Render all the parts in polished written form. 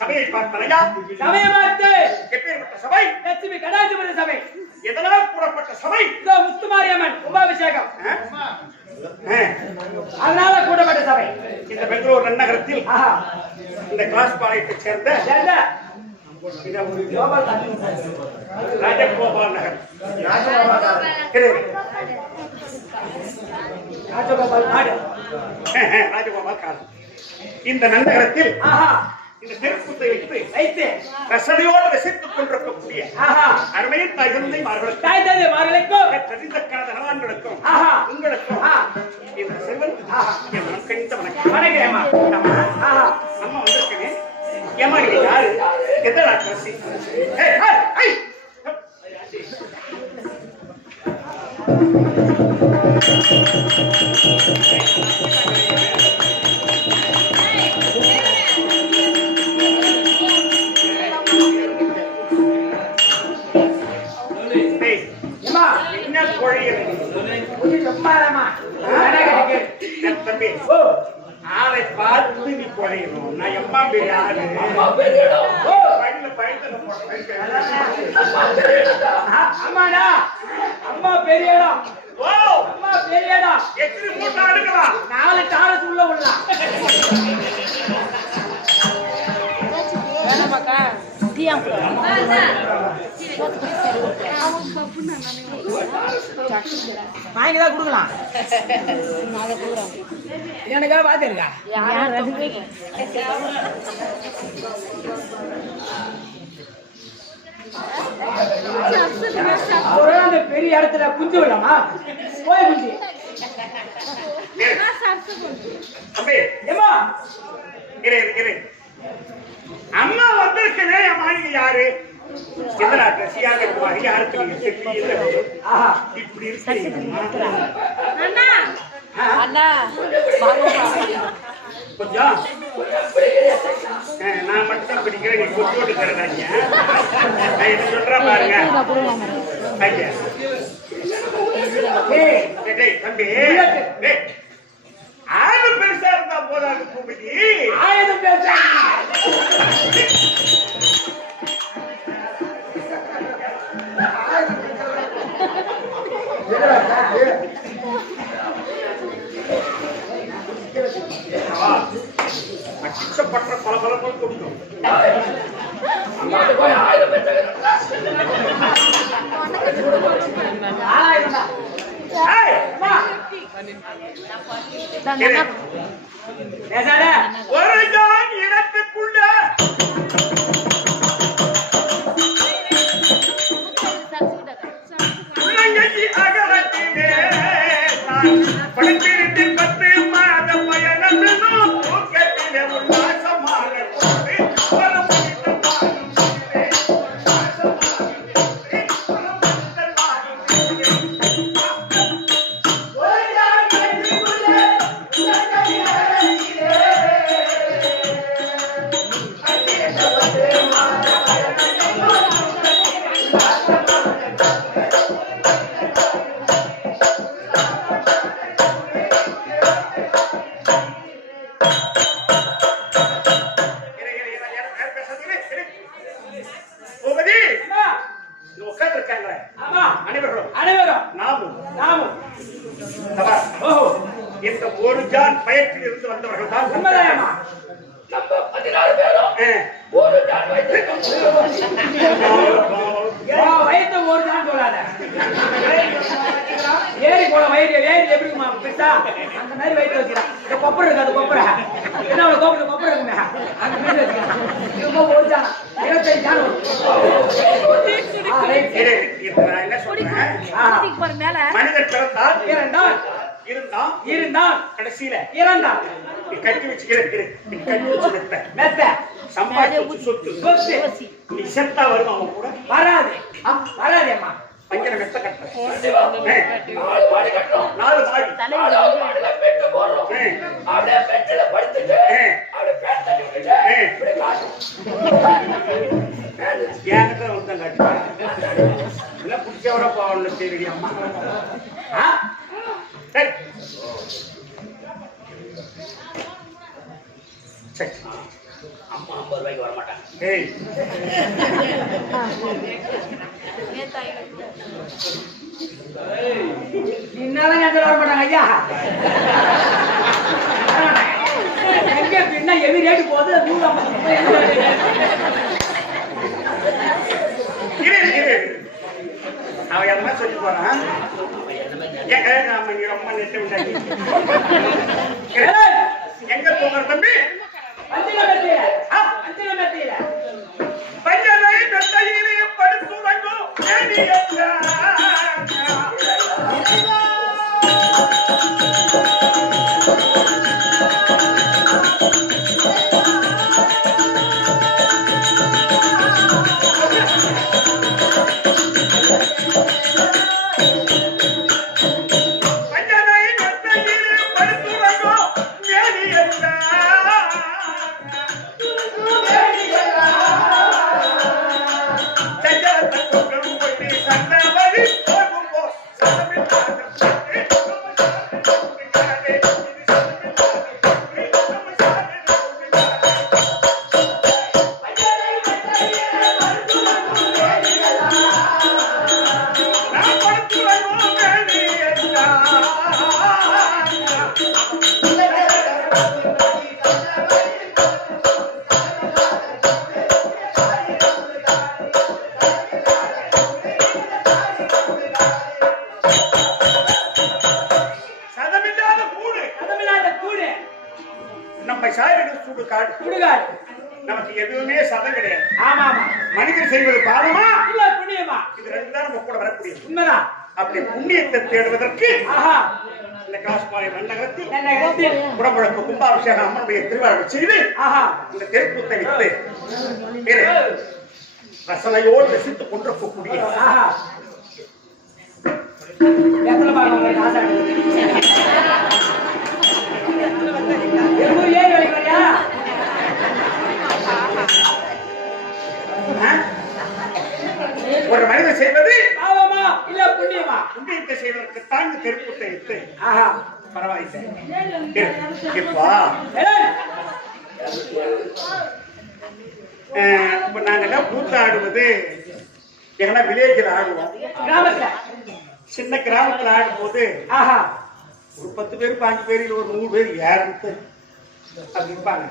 சபையை பார்த்தலையா? சபையை பார்த்து எப்பேற்பட்ட சபை? லட்சுமி கடாதிபதி சபை. எதனால் கூறப்பட்ட சபை? இதோ முத்துமாரியம்மன் கும்பாபிஷேகம். அதனால கூடப்பட்ட சபை. இந்த பெங்களூர் நகரத்தில் இந்த கிளாஸ் பாளையத்தைச் சேர்ந்த ராஜகோபால் நகர் ராஜகோபால் காலம். இந்த நகரத்தில் இந்த தெருக்கூத்தை வைத்து ரசனையோடு ரசித்துக் கொண்டிருக்கக்கூடிய அருமையின் தாய் தந்தை மார்களுக்கும் கணவான்களுக்கும் உங்களுக்கும் இந்த செல்வன் கணித்த வணக்கம். அம்மா வந்திருக்கேன். ஏமா இது யாரு? எதா ஆளை பார்த்து நீ குறையணும். நான் எம்மா பெரிய ஆளு. அம்மாடா அம்மா பெரியடா. ஓ அம்மா பெரியடா. எத்தனை மூட்டை அடுக்கலாம்? 4 டாரஸ் உள்ள விடலாம். வேணாமாக்கா தியாம் வாங்கிதான் கொடுக்கலாம். எனக்காக பாத்துருக்கா பெரிய இடத்துல குஞ்சு விடலாமா? போய் குஞ்சு அம்மா வந்திருக்கவே அம்மா நீங்க யாரு? இப்படி கொஞ்சம் நான் மட்டும் பிடிக்கிறேன். நீ கொண்டு கிடக்காங்க சொல்றேன் பாருங்க. தம்பி ஆயுதம் பெருசா இருந்தா போதாது பூபதி. ஆயுதம் பெருசா அச்சப்பட்ட பல பலங்கள் கொடுக்கும். ஒரு ஜான் இடத்துக்குள்ள அகலத்திலே படித்திருந்து 10 மாத பயணம் தூக்கத்திலே உல்லாசமாக இந்த ஒரு ஜான் பயத்தில் இருந்து வந்தவர்கள் தான் உண்மைதாயமா. நம்ம 16 பேரும் ஒரு ஜான் வயிற்று ஒரு ஜான் சொல்லாத. ஏரி போல வயிறு ஏரி எப்படி பெருசா அந்த மாதிரி வயிற்று வச்சுக்கிறான். இந்த கொப்பரை இருக்கு, அது கொப்பரை என்ன கொப்பரை இருக்குங்க அந்த மாதிரி வச்சுக்கிறான். இவங்க ஒரு ஜான் 25 ஜான் என்ன சொல்றேன். மனிதர் பிறந்தால் இருந்தான் கடைசியில இறந்தான். கட்டி வச்சுக்கிறேன் மெத்த சம்பாதிச்சு சொத்து நீ செத்தா வரும் அவன் கூட வராது. வராதேம்மா பஞ்சன மெத்த கட்டுறேன். 4 மாடி ஏனத்தை ஒருத்தன் காட்டுறேன். பிடிச்சவர போகணும் தெரியுமா? அம்மா 50 ரூபாய்க்கு வர மாட்டாங்க. இன்னும் வர மாட்டாங்க ஐயா. எங்க பின்ன எவி ரேட்டு போகுது. அவன் என்ன சொல்லி போறான். எங்க போகிற தம்பி? பஞ்சனை மெத்தையிலே படுத்துறங்கும் சாயிடு சுடுகாடு. சுடுகாடு. நமக்கு எதுவுமே சதம் கிடையாது. ஆமா ஆமா. மனிதர் செய்வது பாவமா இல்ல புண்ணியமா? இது ரெண்டு தான் நம்ம கூட வரக்கூடியது. உண்மைதான். அப்படி புண்ணியத்தை தேடுவதற்கு ஆஹா இந்த காஸ்பாளையம் நன்னகரத்தில் நன்னகரத்தில் குடமுழக்கு கும்பாபிஷேகம் அம்மனுடைய திருவிழா செய்து ஆஹா இந்த தெருக்கூத்தை விட்டு ரசனையோடு ரசித்துக் கொண்டிருக்கக்கூடிய ஆஹா எத்தனை பாருங்க காசா ஏன் வேலையா ஒரு மனிதன் செய்வது பாவமா இல்ல புண்ணியமா? புண்ணியத்தை செய்வதற்கு தான் இந்த தெருக்கூத்தை விட்டு ஆஹா பரவாயில்லை. இப்ப நாங்க கூத்தாடுவது எங்கன்னா வில்லேஜில் ஆடுவோம். கிராமத்துல சின்ன கிராமத்துல ஆடும் போது ஆஹா ஒரு 10 பேர் 5 பேர் ஒரு 100 பேர் ஏறுத்து அப்படி இருப்பாங்க.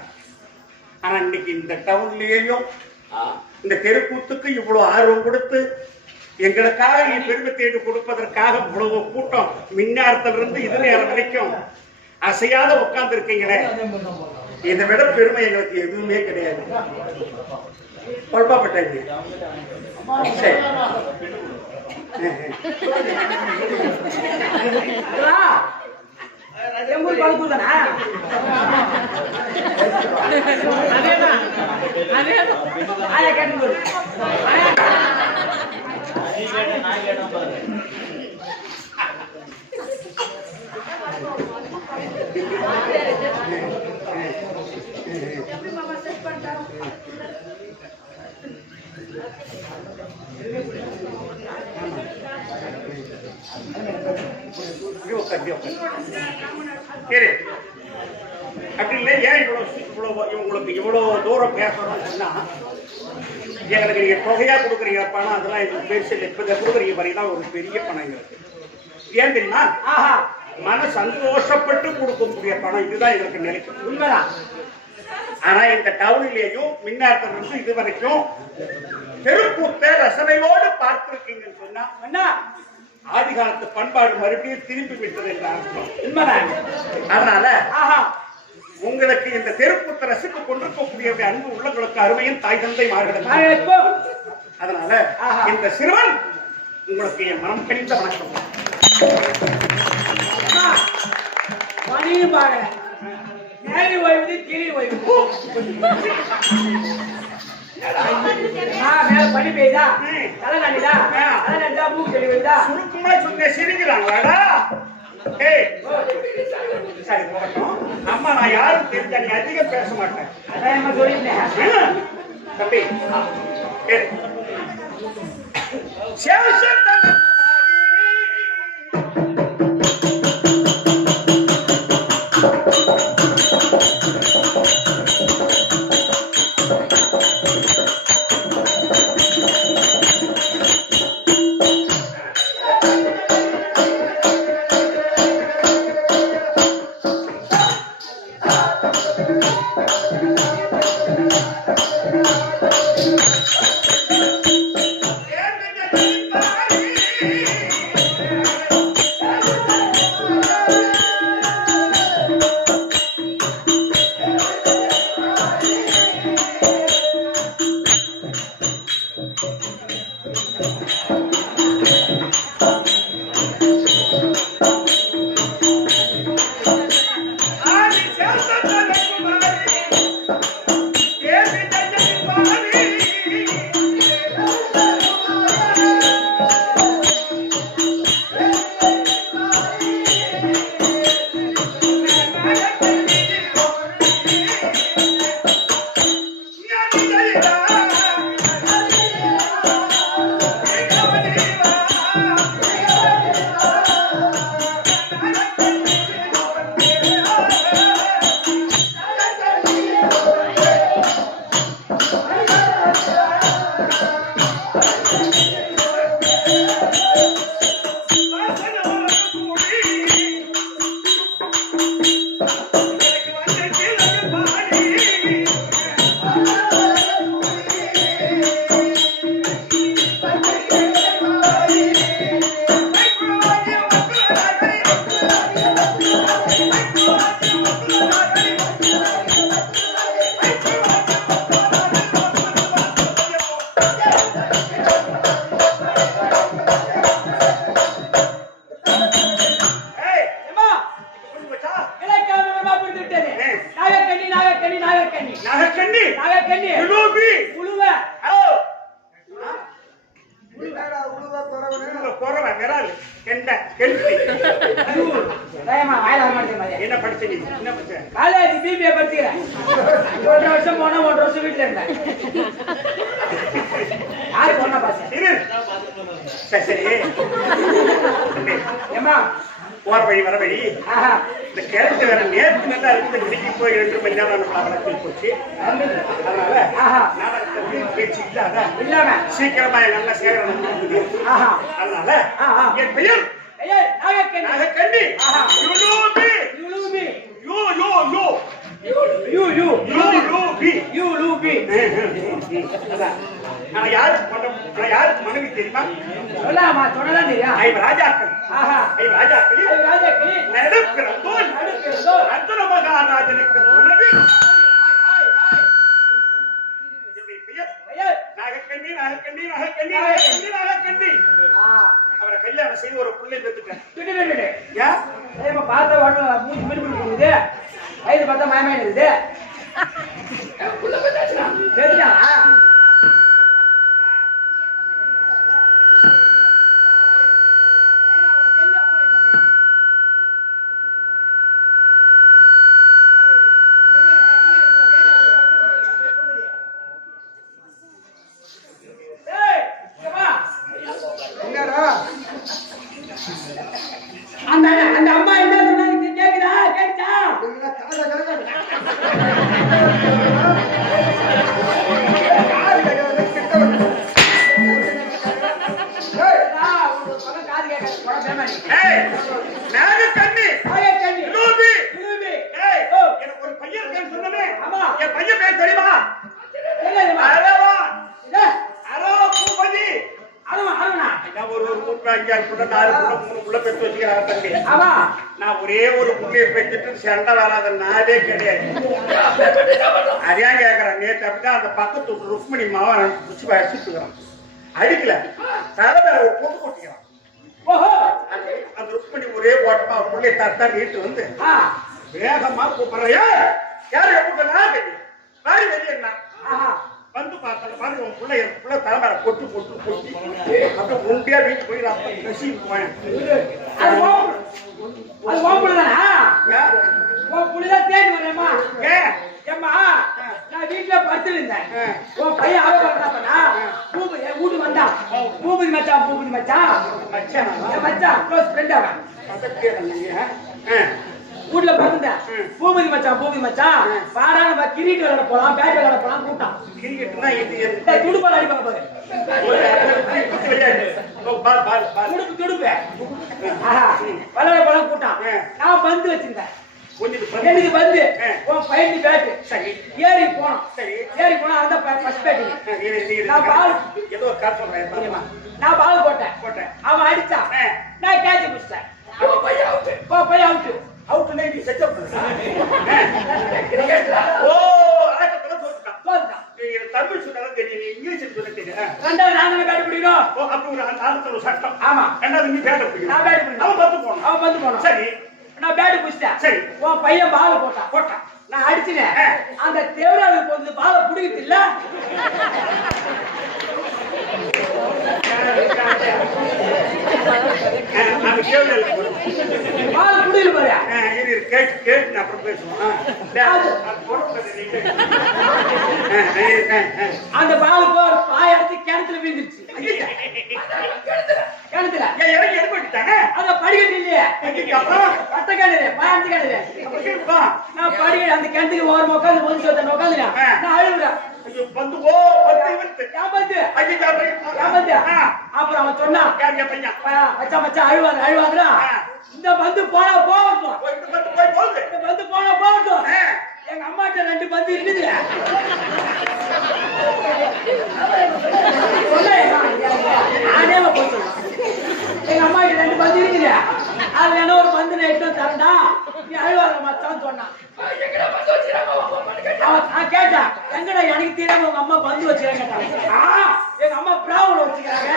ஆனா இன்னைக்கு இந்த டவுன்லயும் இந்த தெருக்கூத்துக்கு இவ்வளவு ஆர்வம் கொடுத்து எங்களுக்காக நீ பெருமை தேடி கொடுப்பதற்காக இவ்வளவு கூட்டம் மின்னாரத்திலிருந்து இது நேரம் வரைக்கும் அசையாத உட்கார்ந்து இருக்கீங்களே, இதை விட பெருமை எங்களுக்கு எதுவுமே கிடையாது. குழப்பப்பட்டது. சரி அப்படி இல்லை. ஏன் இவங்களுக்கு இவ்வளவு தூரம் பேசணும்னு சொன்னா எங்களுக்கு நீங்க தொகையா கொடுக்குறீங்க பணம், அதெல்லாம் எங்களுக்கு பெருசு இல்லை. இப்ப கொடுக்குறீங்க பாத்தீங்கன்னா ஒரு பெரிய பணம் எங்களுக்கு. ஏன் தெரியுமா? மன சந்தோஷப்பட்டு கொடுக்கக்கூடிய பணம் இதுதான் எங்களுக்கு நினைக்கும். உண்மைதான். ஆனா இந்த டவுன்லயும் மின்னாரத்திலிருந்து இது வரைக்கும் தெருக்கூத்தை ரசனையோடு பார்த்திருக்கீங்கன்னு சொன்னா ஆதி காலத்து பண்பாடு மறுபடியும் திரும்பி விட்டது என்ற அர்த்தம். உண்மைதான். அதனால உங்களுக்கு இந்த தெருக்கூத்தை ரசித்துக் கொண்டிருக்கக்கூடிய அன்பு உள்ளங்களுக்கு அருமையின் தாய் தந்தை மாறுகிறது. அதனால இந்த சிறுவன் உங்களுக்கு என் மனம் கணிந்த வணக்கம். நேரி ஓய்வு கிளி ஓய்வு மேல பனி பெய்தா தலை நடிதா தலை நடிதா மூக்கு செடி வைதா சுருக்குமா சொன்ன சிரிக்கிறாங்களாடா. சரி போகட்டும். அம்மா நான் யாரும் தெரிஞ்சா நீ அதிகம் பேச மாட்டேன். அதான் சொல்லிட்டேன் தம்பி. என்ன படிச்சீங்க? என்ன படிச்ச? காலேஜ் பிபிஏ படிக்கிறேன். 1 வருஷம் போனா 1 வருஷம் வீட்டுல இருந்தேன். யாரு சொன்னா பாஸ்? சரி சரி. ஏமா போற வழி வர வழி. இந்த கேரட் வேற நேற்று நல்லா இருந்து இன்னைக்கு போய் 2 மணி நேரம் நம்ம வளர்த்து போச்சு. அதனால நாடகத்தை பேச்சு இல்லாத இல்லாம சீக்கிரமா நல்லா சேகரம். அதனால என் பெயர் நாகக்கண்ணி. யாருக்கு மனைவி தெரியுமா? சொல்லாமா சொன்னதான் தெரியும். ராஜாக்கள் அர்ஜுன மகாராஜனுக்கு மனைவி நாகக்கண்ணி நாகக்கண்ணி நாகக்கண்ணி நாகக்கண்ணி நாகக்கண்ணி. அவரை கல்யாணம் செய்து ஒரு பிள்ளை பெற்றுட்டேன். பார்த்த மூச்சு மிடி போகுது. வயது பார்த்தா மயமாயின்னு இருக்குது. அந்த அம்மா என்ன சொன்னாங்க கேக்குதா? கேட்டா ஒரு பையன் இருக்கேன்னு சொன்னமே. என் பையன் பேர் தெரியுமா? பூபதி. ஒரு 3 புள்ள பெற்று வச்சுக்கிறாங்க தம்பி. நான் ஒரே ஒரு புள்ளைய பெற்றுட்டு சண்டை வராத நாளே கிடையாது. அதையான் கேட்கறேன். நேற்று அப்படிதான் அந்த பக்கத்து ருக்மணி மாவன் குச்சி அடிச்சுட்டுக்கிறான். அடிக்கல தலைமையில ஒரு பொது போட்டிக்கிறான். அந்த ருக்மணி ஒரே ஓட்டமா புள்ளைய தத்தா நீட்டு வந்து வேகமா கூப்பிடுற. யாரு கூப்பிட்டு வாரி வெளியேன்னா வந்து பார்த்தா பாருங்க உன் புள்ள தலைமையில கொட்டு கொட்டு கொட்டி அப்புறம் உண்டியா வீட்டுக்கு போய் ரசிக்கு போயேன். தேடி வரேம்மா. ஏம்மா நான் வீட்டுல படுத்து இருந்தேன். உன் பையன் வீட்டுக்கு வந்தான். பூபதி மச்சான் பூபதி மச்சான் மச்சான் க்ளோஸ் ஃப்ரெண்ட். அவன் வீட்டுல படுத்துட்டேன். பூபதி மச்சான் பாடா நம்ம கிரிக்கெட் விளையாட போலாம், பேட் விளையாட போலாம் கூட்டான். கிரிக்கெட்னா துடுப்பால் அடிப்பாங்க பாரு. துடுப்பு விளையாட போலாம் கூட்டான். நான் பந்து வச்சிருந்தேன். எனக்கு வந்து உன் பையன் பேட்டு சரி ஏறி போனோம். சரி ஏறி போனா அந்த ஃபர்ஸ்ட் பேட்டிங் நான் பால் ஏதோ கார் சொல்றேன். நான் பால் போட்டேன். அவன் அடிச்சான். நான் கேட்ச் பிடிச்சேன். பையன் அவுட். அவுட்னா நீ செட்டப் பண்ணு. ஓ ஆட்டத்துல தோத்துட்டான். நீ தமிழ் சொன்னாலும் தெரியும், நீ இங்கிலீஷ் சொன்னா தெரியும். ரெண்டாவது நான் பேட் பிடிக்கணும். ஓ அப்ப ஒரு ஆட்டத்துல சட்டம். ஆமா ரெண்டாவது நீ பேட் பிடிக்கணும். நான் பேட் பிடிக்கணும். அவன் பந்து போனான். சரி நான் பேட் பிடிச்சேன். சரி உன் பையன் பால் போட்டான். நான் அடிச்சினேன். அந்த தேவராவுக்கு வந்து பாலை பிடிக்கிறது இல்ல. பால் குடியில் பாரு. கேட்டு அப்புறம் பேசுவோம். அந்த பால் பாய் எடுத்து கிணத்துல வீந்துருச்சு. கிணத்துல எடுப்பட்டாங்க. அத படிக்கட்டு இல்லையே. அப்புறம் பட்ட கிணறு பாயஞ்சு கிணறு. நான் படிக்க அந்த கிணத்துக்கு ஓரமா உட்காந்து ஒன்று சொல்றேன். உட்காந்துறேன். நான் அழுகுறேன். அப்புறம் அவன் சொன்னான் மச்சான் அழுவாங்க. இந்த பந்து போனா போகட்டும். இந்த பந்து போனா போகட்டும். எங்க அம்மாட்ட 2 பந்து இருக்குது. நானே போச்சு. எங்க அம்மாட்ட 2 பந்து இருக்குது. அது என்ன ஒரு பந்து எடுத்து தரண்டா. நீ அழுவாங்க மச்சான்னு சொன்னான். அவன் கேட்டான் எங்கடா எனக்கு தெரியாம உங்க அம்மா பந்து வச்சுக்கிறாங்க. எங்க அம்மா பிராவுல வச்சுக்கிறாங்க.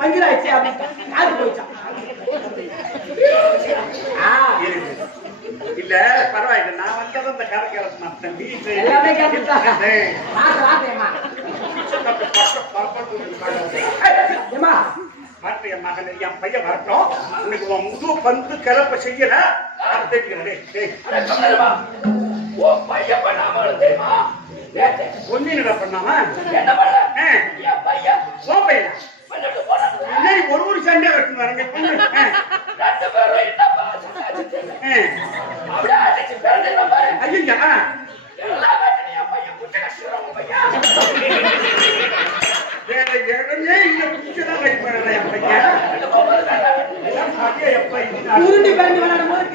பஞ்சிராச்சு அப்படின்னு போயிட்டான். இல்ல பரவாயில்ல நான் வந்ததும் இந்த கரைக்கிறதுக்கு மாட்டேன் வீட்டு எல்லாமே கேட்டுட்டா ராத்தேமா ஏமா என் மகன் என் பையன் வரட்டும் இன்னைக்கு உன் முது பந்து கிளப்ப செய்யல ஒன்னிட பண்ணாம ஒரு சண்டை கட்டு வரங்க ஐயா வேற இடமே இல்ல குடிச்சுதான் ரைட் பண்ணல என் பையன் உருண்டி பறந்து விளையாடும் போது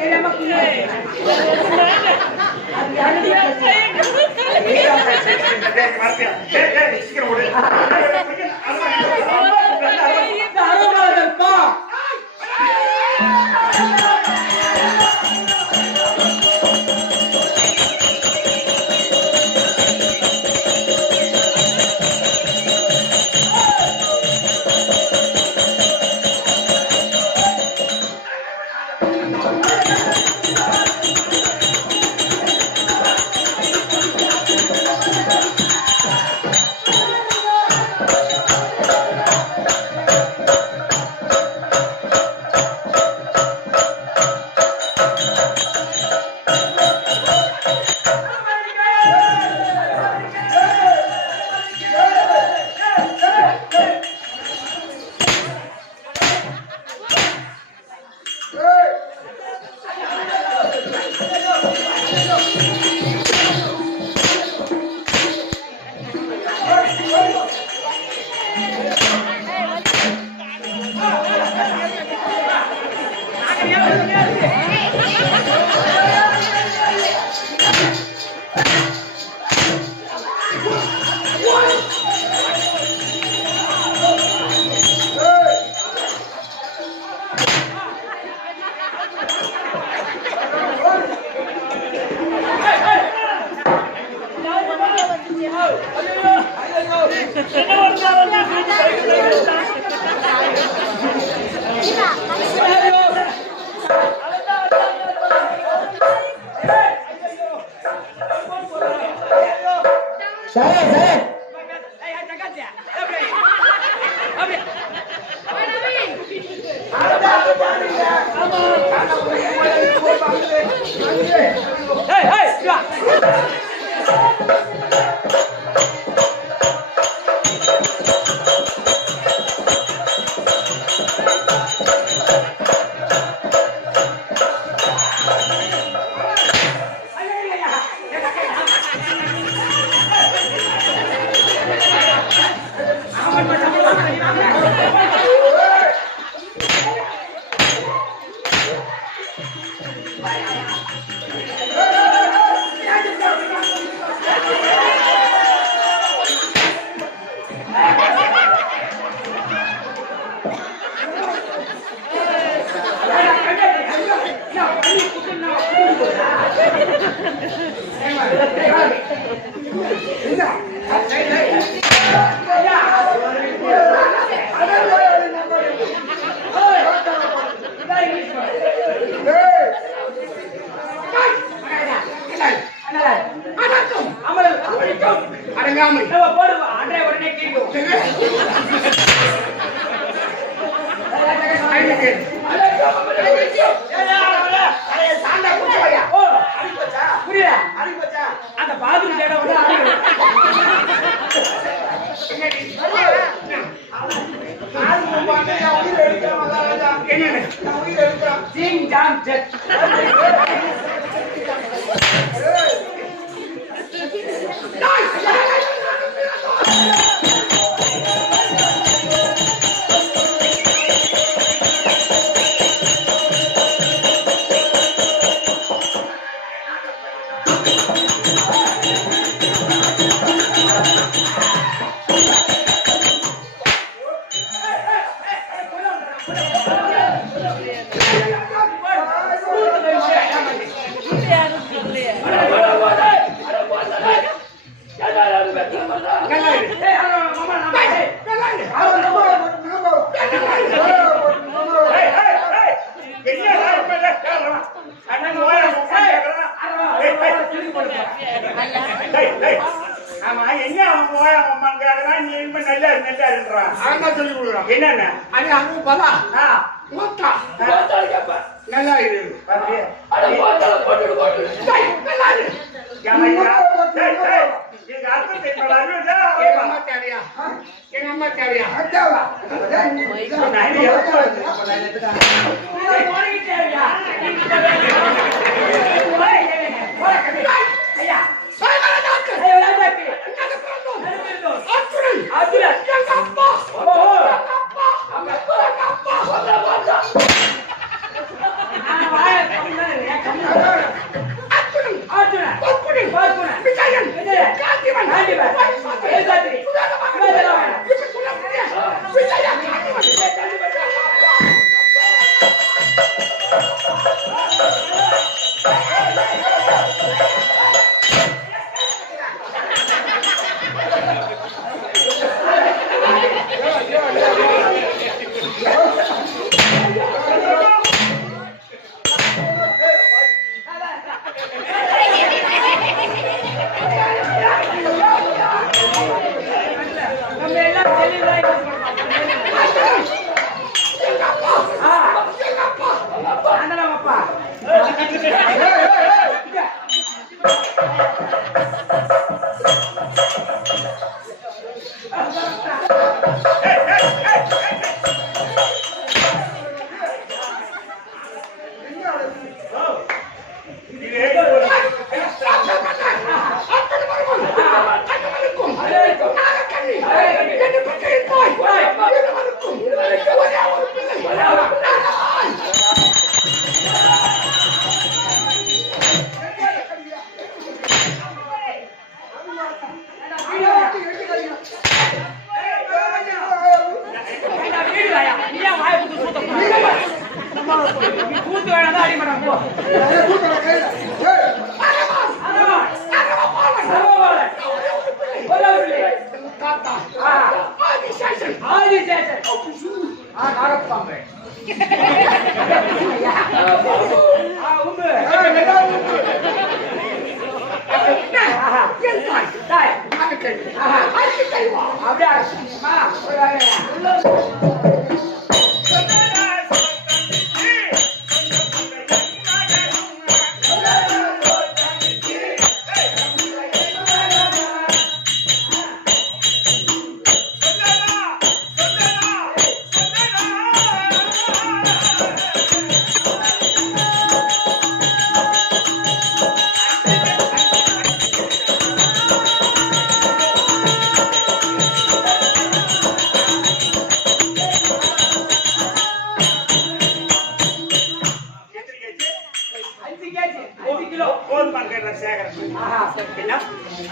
தெரியாம அந்த பாத்ரூம் தேட வந்து Ding dong jet. தூக்கி போட்டு டேய், டேய். ஆமா என்ன அவன் போய் அவன் அம்மாங்கிறாங்கன்னா நீ இனிமே நல்லா இருந்தான் அவன் தான் சொல்லி கொடுக்குறான். என்னன்னா அது அங்க பதா ஆ, மூத்தா போட்டாலும் கேட்பேன். நல்லா இரு. பாத்தியா? அட போட்டாலும் போட்டு டேய், நல்லா இரு. டேய், டேய், எங்க அத்தை தெரியுமாடா? எங்க அம்மா தேவையா? எங்க அம்மா தேவையா? நான் எவ்வளவு ஐயா சாய் மேல நாக்கு. ஐயோ ராஜாக்கு என்னது பிறந்தோம்? அர்ஜுனன் அர்ஜுனன். எங்க அப்பா. ஓ எங்க அப்பா. எங்க அப்பா. நான் வாயை கம்முனு அர்ஜுனன். அர்ஜுனன் பத்மனி. பார்ப்புனன் விஜயன். விஜயன் காந்திவன். காந்திவன் ஏசாத்திரி சுவேதராமன் இப்படி சொல்ல முடியாது. விஜயன். காந்திவன். நம்ம எல்லாம் தெளிவா அப்பா கூத்து வேணாம் அடிமடம் போ ஆதிசேஷன் நாகப்பாம்பு உண்டு அப்படியே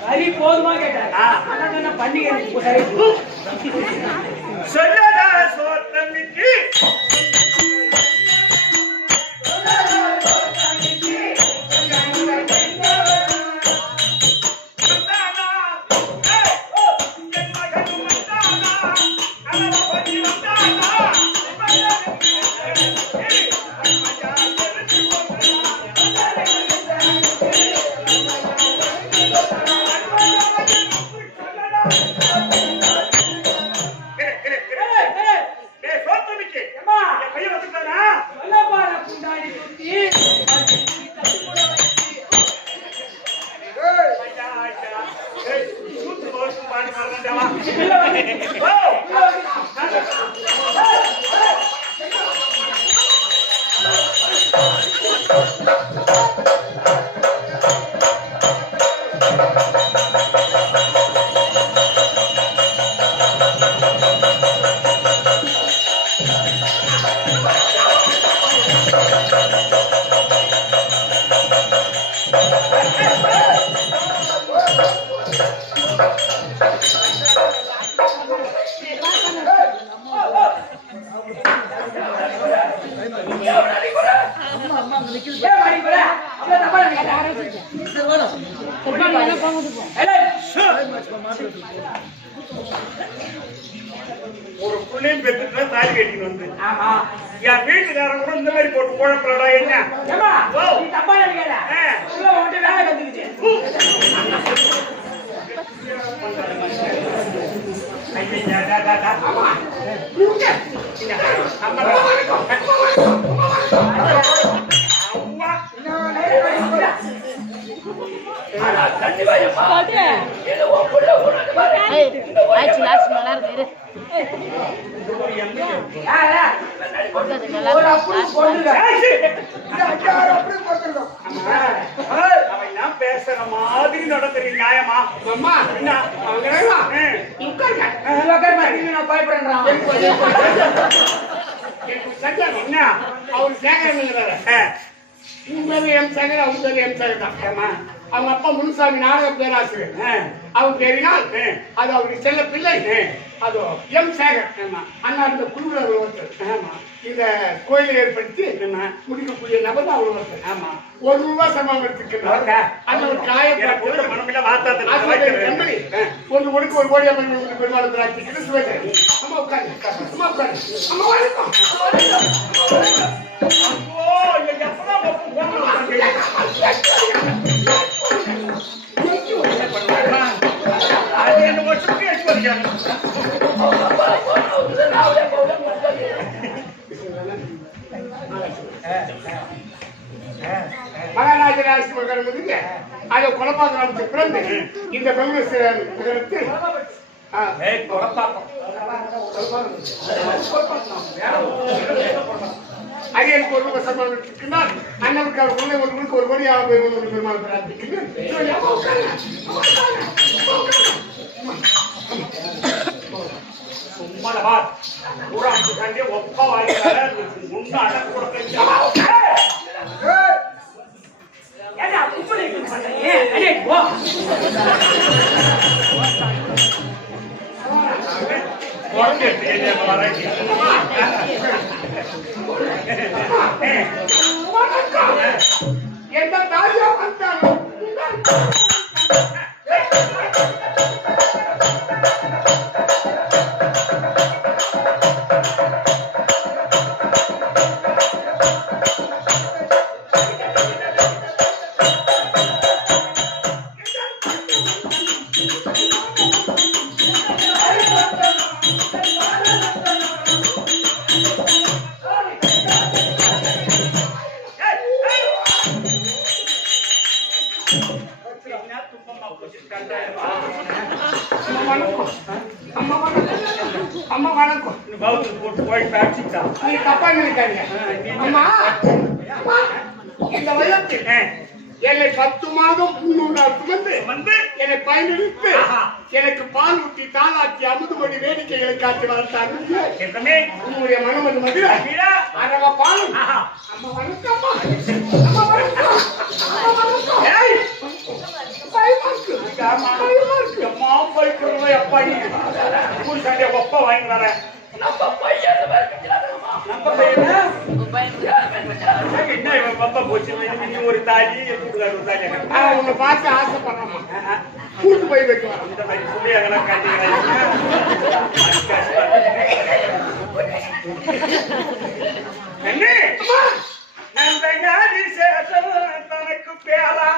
கறி போதுமா கேட்டாரு பண்டிகை சொல்லடா சோத்தமிக்கு ஒரு புள்ளையும் பெற்றுட்டு தாலி கட்டிட்டு வந்து என் வீட்டுக்காரன் கூட இந்த மாதிரி போட்டு குழப்பறடா என்ன தப்பா நினைக்காத வேலை கத்துக்கிச்சு ஆமா இங்க அம்மா வணக்கம் ஒரு அப்படி சொல்லுங்க அவன் பேசுற மாதிரி நடக்கிறீங்க நியாயமா அம்மா என்ன அவங்க உட்காருங்க நான் பயப்படுறேன் என்ன அவர் சேகரனுங்கிறாரு உங்க பேரு எம் சேகர் அவங்க பேரு எம் சேகர் தான் அவங்க அப்பா முனுசாமி நாடக பேராசிரியர் அவங்க பேரினால் அது அவருக்கு செல்ல பிள்ளை அது எம் சேகர் அண்ணா இந்த குழுவில் ஒருத்தர் இந்த கோயிலை ஏற்படுத்தி முடிக்கக்கூடிய நபர் தான் அவர் ஒருத்தர் ₹1 சம்பளம் எடுத்துக்கிறார் அந்த ஒரு கம்பெனி ஒன்று கொடுக்க ஒரு கோடி அம்மன் பெருமாள் சுவேதர் அம்மா உட்காரு அம்மா உட்காரு அம்மா வணக்கம் மகாராஜராசி மகன் முதுங்க அதை குழப்பாக்க பிறந்து இந்த நகரத்தில் ஐயனுக்கு ₹1 சம்பளம் எடுத்துக்கின்றால் அண்ணனுக்கு அவர் கொள்ளை ஒன்றுக்கு ஒரு கோடி பெருமாள் பிரார்த்திக்கின்றேன் ஒப்ப வாய்க்கார முன்ன அடக்கு கொடுக்க எந்த தாயா வந்தாலும் அம்மா வணக்கம் போட்டு போய் பேசிட்டான் நீ தப்பா நினைக்காதீங்க அம்மா இந்த வயத்தில் என்னை 10 மாதம் 300 நாள் சுமந்து என்னை பயனளித்து எனக்கு பால் ஊட்டி தாளாக்கி அமுதுபடி வேடிக்கைகளை காட்டி வளர்த்தாங்க உங்களுடைய மனமது மதுர அழகா பாலும் அம்மா வணக்கம் அம்மா வணக்கம் ஒப்ப வாங்கி வரேன் ஒரு தாலி உன்னை பார்த்து ஆசைப்படுறோமா கூட்டு போய் வைக்கலாம் இந்த மாதிரி புள்ளியெல்லாம் தனக்கு பேரா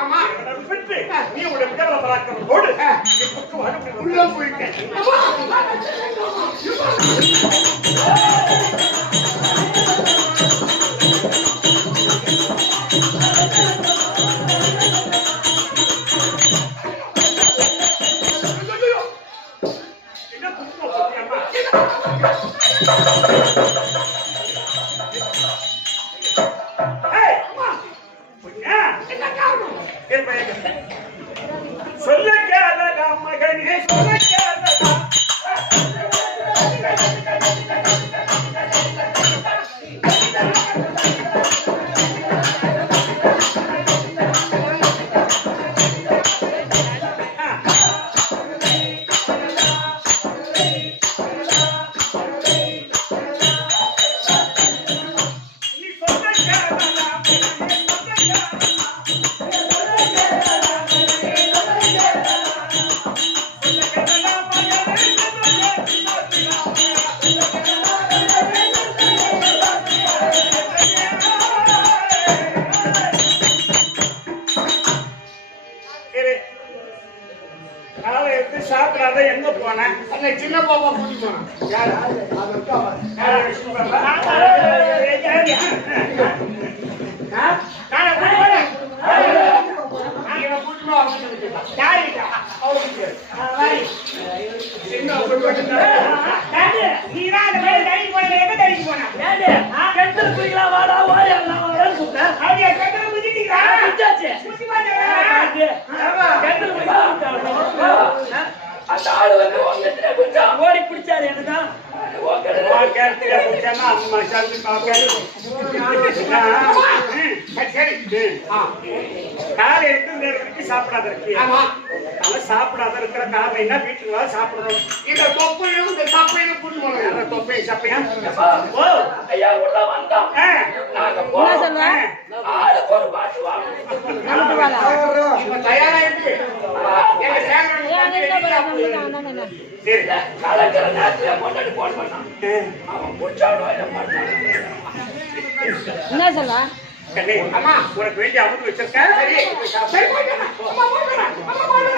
ஆமா. பெற்று நீ உடைய விஜயபல பராக்கிரமத்தோடு உள்ள போயிட்டேன். என்ன குப்பை போட்டியம்மா? ஏய், அம்மா. பொண்ணா, என்ன காரணம்? என் பையன் சொல்ல கேளடா மகனே, சொல்ல கேளடா. நீ சொல்ல கேளடா மகனே, சொல்ல கேளடா. சாப்பிடாத எங்க போன அந்த சின்ன பாப்பா கூட்டி போனான். யாரு? அது இருக்கா பாரு. நானே கூட்டி போறேன். நான் இவனை கூட்டி போ அப்படின்னு சொல்லிட்டேன். யாரு இருக்கா? அவளுக்கு தெரியாது. சின்ன கூட்டி போட்டு நீதான் அந்த மாதிரி தடிக்கு போன எங்க தடிக்கு போன கெட்டல் குடிக்கலாம் வாடா வாடா கூப்பிட்டேன் அப்படியே கெட்டல் குடிச்சிட்டீங்களா குடிச்சாச்சு குடி கெட்டல் குடிக்கலாம் அந்த ஆளு வந்து உங்ககிட்ட குடிச்சா ஓடி பிடிச்சாரு என்னதான் கேரட்டியா குடிச்சானா அம்மா சாப்பிட்டு காலை எட்டு நேரத்துக்கு சாப்பிடாத இருக்கியா? ஆமா. அதெல்லாம் சாப்பிடாத இருக்கிற காரணம் என்ன? வீட்டுக்கு வா சாப்பிடணும். இந்த தொப்பையும் இந்த சப்பையும் கூட்டி போனாங்க. யாரா தொப்பை சப்பையா? ஓ ஐயா உள்ள வந்தோம் நாங்க போறோம் ஆளுக்கு ஒரு பாட்டு வாங்க இப்ப தயாரா இருக்கு. எங்க சேகரன் சரி. கலக்கிற நேரத்துல முன்னாடி போன் பண்ணான் அவன் குடிச்சாடோ என்ன பண்ணான் என்ன சொல்ல கண்ணே, அம்மா. உனக்கு வேண்டிய அமுது வச்சிருக்கேன். சரி சரி போயிட்டு அம்மா போயிட்டு அம்மா போயிட்டு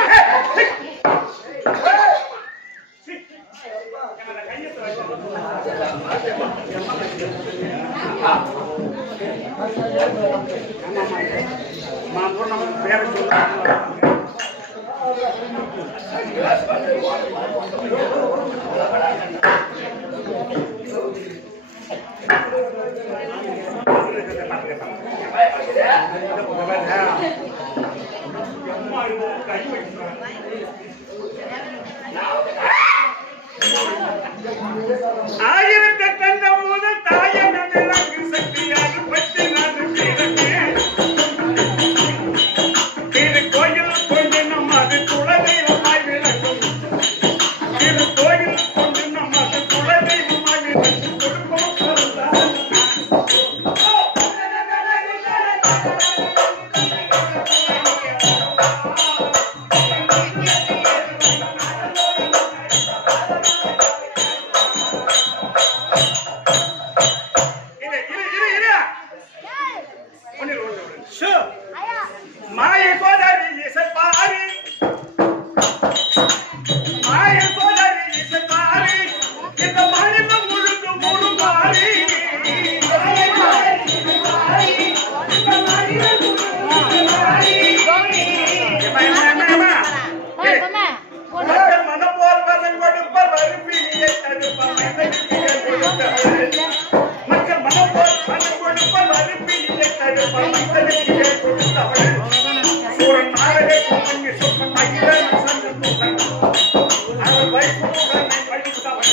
வேற சொல்லுங்க. ஆயிரத்தை தந்த போது தாய நகராக்கு சக்தியாக பற்றி நான் திரு கோயில் கொண்டு நம் அது குலதெய்வமாய் விளக்கும். திரு கோயில் கொண்டு நம் அது குலதெய்வமாய் விளக்கும். கொடுக்கும் பொருளால் மாய சோதரி இசைப்பாரி மாய சோதரி இசைப்பாரி இந்த மாநிலம் முழுக்க மூணு மாறி மனம் போல் பதம் கொடுப்ப வருப்பியை தடுப்ப மக்கள் மனம் போல் பதம் கொடுப்ப வருப்பியை தடுப்ப மக்களுக்கு கொடுத்தவள் சூரன் நாடகை பொம்மங்கி சொப்பன் மகிழன் சங்கு தூக்கன் அவள் வைப்புடனை படித்தவள்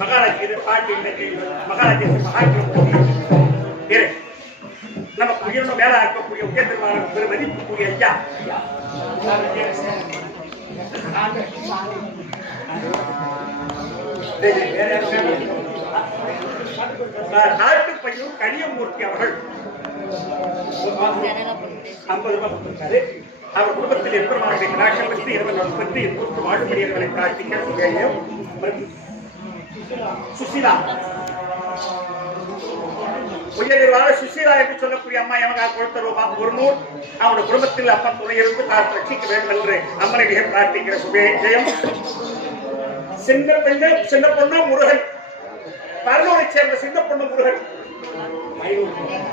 மகாராஜ் பாட்டி மகாராஜ் நமக்கு உயர்ந்த மேல இருக்கக்கூடிய உயர்ந்த பெருமதிப்புக்குரிய ஐயா நாட்டுப்பையூர் கனியமூர்த்தி அவர்கள் 50 ரூபாய் கொடுத்திருக்காரு. அவர் குடும்பத்தில் எப்பெருமானுடைய கடாட்சம் பெற்று இறைவன் பெற்று எதிர்த்து வாழும்படியவர்களை பிரார்த்திக்க சுசிலா உயர்வான சுசீலா என்று சொல்லக்கூடிய அம்மா எவனாக கொடுத்த ரூபாய் 100 அவனுடைய குடும்பத்தில் அப்பா துணையிருந்து காத்து ரட்சிக்க வேண்டும் என்று அம்மனை பிரார்த்திக்கிற சுபேஜயம். சின்ன பொண்ணு முருகன் பரலூரை சேர்ந்த சின்ன பொண்ணு முருகன்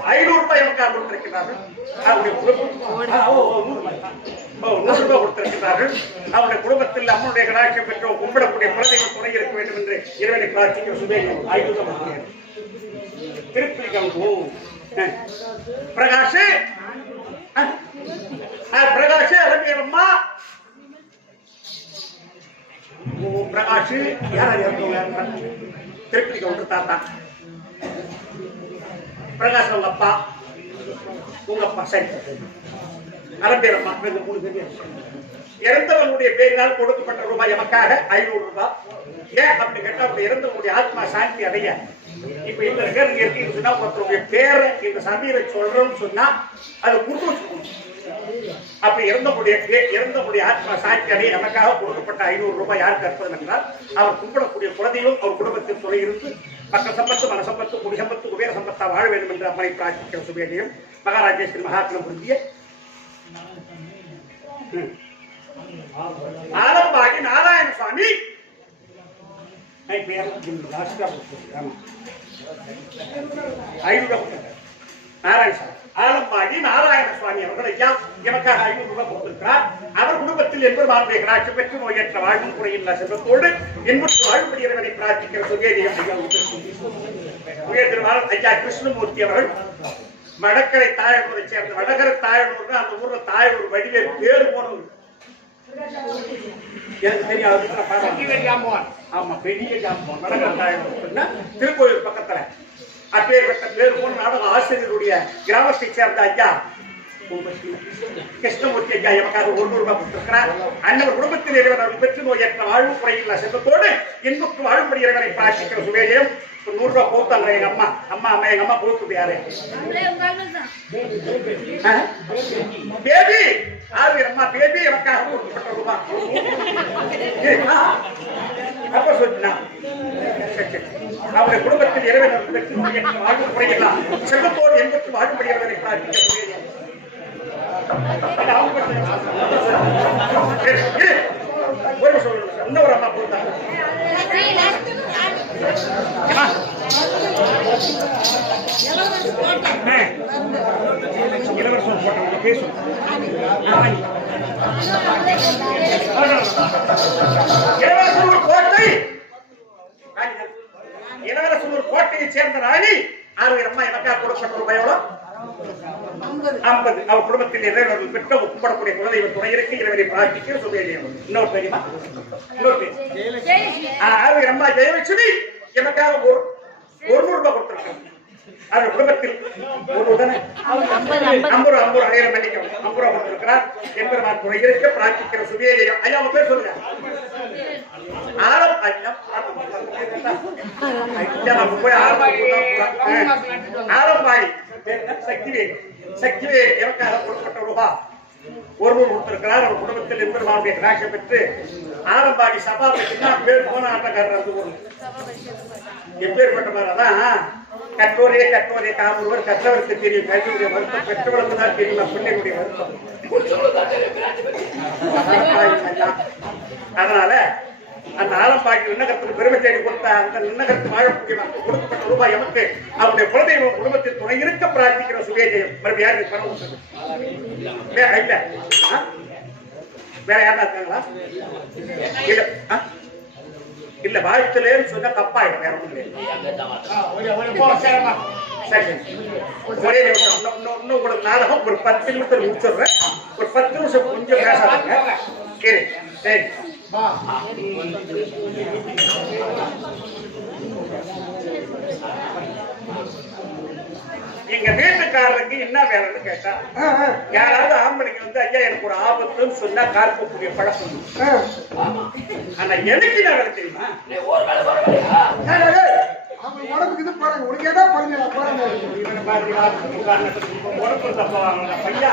500 ரூபாய் எவனுக்காக கொடுத்திருக்கிறார்கள். அவருடைய 100 ரூபாய் கொடுத்திருக்கிறார்கள். அவருடைய குடும்பத்தில் அம்மனுடைய கடாட்சம் பெற்று கும்பிடக்கூடிய குழந்தைகள் துணை இருக்க வேண்டும் என்று இறைவனை பிரார்த்திக்கிற சுபேஜயம். 500 ரூபாய் பிரகாஷ் பிரகாஷ் அம்மா பிரகாஷ் யார் திருப்பதி கவுண்டர் தாத்தா பிரகாஷ் உங்க அப்பா உங்க அப்பா சரி அரம்பேரம்மா 3 பேர் இறந்தவனுடைய பேரினால் கொடுக்கப்பட்ட ரூபாய் எமக்காக 500 ரூபாய். ஏன் அப்படி கேட்டா இறந்தவனுடைய ஆத்மா சாந்தி அடைய இப்ப இந்த இருக்குன்னு சொன்னா ஒருத்தருடைய பேரை இந்த சபையில சொல்றோம்னு சொன்னா அது கொடுத்து வச்சுக்கணும். அப்ப இறந்தவனுடைய ஆத்மா சாந்தி அடைய நமக்காக கொடுக்கப்பட்ட 500 ரூபாய் யாருக்கு அற்புதம் என்றால் அவர் கும்பிடக்கூடிய குழந்தையும் அவர் குடும்பத்தில் துணை இருந்து பக்க சம்பத்து மன சம்பத்து குடி சம்பத்து குபேர சம்பத்தா வாழ வேண்டும் என்று அம்மனை பிரார்த்திக்கிற சுபேஜயம். மகாராஜேஸ்வரி மகாத்மம் புரிஞ்சிய ஆலம்பாடி நாராயண சுவாமி ஆலம்பாடி நாராயண சுவாமி அவர்கள் ஐயா எனக்காக 500 ரூபாய் கொடுத்திருக்கிறார். அவர் குடும்பத்தில் எம்பெருமானுடைய கடாட்சி பெற்று நோயற்ற வாழ்வும் குறையில்லா செல்வத்தோடு என்பது வாழ்வுடைய இறைவனை பிரார்த்திக்கிற சுகேரியம் ஐயா கிருஷ்ணமூர்த்தி அவர்கள் வடக்கரை தாயனூரை சேர்ந்த வடகரை தாயனூர் அந்த ஊர்ல தாயனூர் வடிவேல் பேரு போனது எனக்கு தெரியாது. ஆமா பெரிய ஜாம்பவான் வடகரை தாயனூர் திருக்கோயில் பக்கத்துல அப்பேற்பட்ட பேரு போன நாடக ஆசிரியருடைய கிராமத்தை சேர்ந்த ஐயா கிருஷ்ணமூர்த்தி ஐயா எமக்காக 100 ரூபாய் கொடுத்திருக்கிறார். அன்னவர் குடும்பத்தில் இறைவன் பெற்று நோயற்ற வாழ்வு குறையில்லா செல்வத்தோடு இன்புற்று வாழும்படி இறைவனை பிரார்த்திக்கிற சுபேஜயம். 100 ரூபாய் போத்தாங்க எங்க அம்மா எங்க அம்மா போட்டு யாரு பேபி அம்மா பேபி எனக்காக கொடுக்கப்பட்ட ரூபாய் அப்ப சொல்லினா அவருடைய குடும்பத்தில் இறைவன் பெற்று நோயற்ற வாழ்வு குறையில்லாம் செல்வத்தோடு இன்புற்று வாழும்படி இறைவனை பிரார்த்திக்கிற சுபேஜயம். ஒரு சொல்லுங்க இன்னொரு அம்மா கொடுத்தாங்க இளவரசன் போட்டவங்க பேசும் இளவரசூர் கோட்டை இளவரசூர் கோட்டையை சேர்ந்த ராணி 6000 ரூபாய் எனக்காக கொடுக்கப்பட்ட ரூபாய் எவ்வளவு 50. அவர் குடும்பத்தில் இறைவர்கள் பெற்ற ஒப்புப்படக்கூடிய குழந்தைகள் துணை இருக்கு இறைவனை பிரார்த்திக்கிற சுபேஜயம். இன்னொரு தெரியுமா இன்னொரு பேர் 6000 ரூபாய் ஜெயலட்சுமி எனக்காக 100 ரூபாய் கொடுத்திருக்காங்க. அவர் குடும்பத்தில் ஒரு உடனே 50 1000 மன்னிக்கவும் 50 ரூபாய் கொடுத்திருக்கிறார். எம்பெருமான் துணை இருக்க பிரார்த்திக்கிற சுபேஜயம். ஐயா உங்க பேர் சொல்லுங்க. ஆலம்பாடி சக்திவே எனக்காக கொடுக்கப்பட்ட ரூபாய் 100 கொடுத்திருக்கிறார். அவர் குடும்பத்தில் எம்பெருமானுடைய கடாட்சம் பெற்று ஆலம்பாடி சபா பேர் போன ஆட்டக்காரர் அது ஒரு எப்பேற்பட்ட மாதிரிதான் கற்றோரே காமொருவர் கற்றவருக்கு தெரியும் கல்வியுடைய வருத்தம் பெற்றவர்களுக்கு தான் தெரியும் பிள்ளைகளுடைய வருத்தம். அதனால அந்த ஆலம்பாடி நின்னகத்துக்கு பெருமை தேடி கொடுத்த அந்த நின்னகத்து வாழக்கூடிய மக்கள் கொடுக்கப்பட்ட ரூபாய் எமக்கு அவருடைய குழந்தைகள் குடும்பத்தில் துணை இருக்க பிரார்த்திக்கிற சுபேஜயம். மறுபடியும் யாருக்கு பணம் இல்ல வேற யாரா இருக்காங்களா இல்ல வாழ்த்துலேன்னு சொன்னா தப்பாயிடும். வேற ஒண்ணு ஒரே இன்னும் உங்களுக்கு நாடகம் ஒரு 10 நிமிஷம் முடிச்சிடுறேன். ஒரு 10 நிமிஷம் கொஞ்சம் பேசாதுங்க. சரி சரி எங்க வீட்டுக்காரருக்கு என்ன வேலைன்னு கேட்டா யாராவது ஆம்பளைக்கு வந்து ஐயா எனக்கு ஒரு ஆபத்துன்னு சொன்னா கார்க்கக்கூடிய பழக்கம். ஆனா எனக்கு என்ன வேலை தெரியுமா உனக்கு இது பாருங்க உடம்பு தப்பாங்க பையா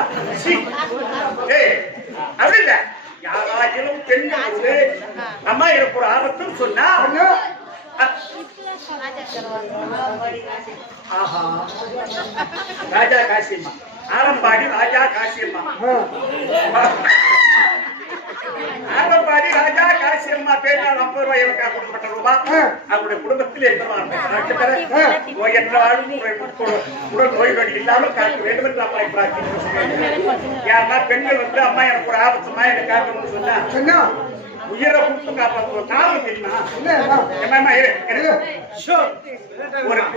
அப்படி இல்ல யாராயிலும் பெண்களுக்கு அம்மா எனக்கு ஒரு ஆபத்துன்னு சொன்னா ஆஹா ராஜா காசியம்மா ஆரம்பாடி ராஜா காசியம்மா ஆரம்பாடி ராஜா காசியம்மா பேரால் 50 ரூபாய் எனக்காக கொடுக்கப்பட்ட ரூபாய் அவருடைய குடும்பத்தில் உடல் நோய்கள் இல்லாமல் காக்க வேண்டும் என்று அம்மா பிரார்த்திக்கிறேன். யாருன்னா பெண்கள் வந்து அம்மா எனக்கு ஒரு ஆபத்துமா எனக்கு காக்கணும்னு சொன்னா உயிரை கொடுத்து காப்பாற்றுவோம். காரணம் தெரியுமா?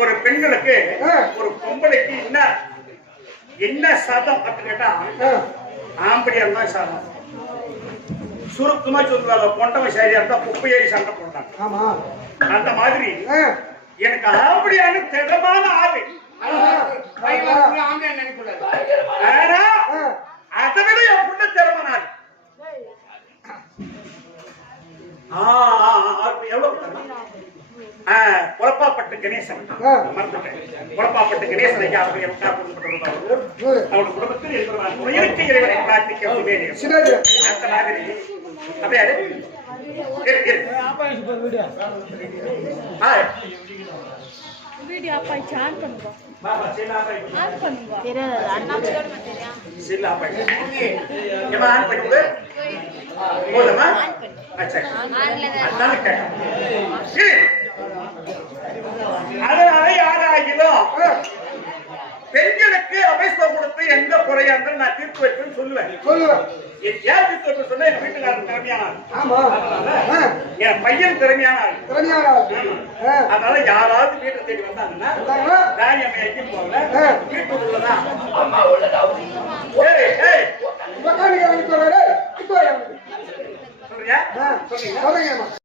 ஒரு பெண்களுக்கு ஒரு பொம்பளைக்கு என்ன சதம் அப்படின்னு கேட்டா ஆம்படியா தான் சதம். சுருக்கமா சொல்லுவாங்க பொண்டவன் சரியா இருந்தா குப்பை ஏறி சண்டை போட்டாங்க. அந்த மாதிரி எனக்கு ஆம்படியான திடமான ஆவி அதை விட என் புள்ள திறமான ஆவி. எவ்வளவு குழப்பாப்பட்டு கணேசன் குழப்பாப்பட்டு கணேசன் ஐயா அவருடைய அவருடைய குடும்பத்தில் இயற்கை இறைவனை பிரார்த்திக்க அந்த மாதிரி அப்படியே வீடியோ அப்பா ஆன் பண்ணுங்க பாபா சிலாபாய் ஆன் பண்ணுங்க தெரியாது அண்ணா கூட தெரியும் சிலாபாய் ஏமா ஆன் பண்ணுங்க போதுமா अच्छा அதனால யாராகிலும் பெண்களுக்கு அபேசம் கொடுத்து எந்த குறையா இருந்தாலும் நான் தீர்த்து வைப்பேன்னு சொல்லுவேன். ஏன் தீர்த்து வைப்பேன் சொன்னா என் வீட்டுக்காரன் திறமையான என் பையன் திறமையான அதனால யாராவது வீட்டை தேடி வந்தாங்கன்னா தானியம்மை எங்கேயும் போகல வீட்டுக்குள்ளதான்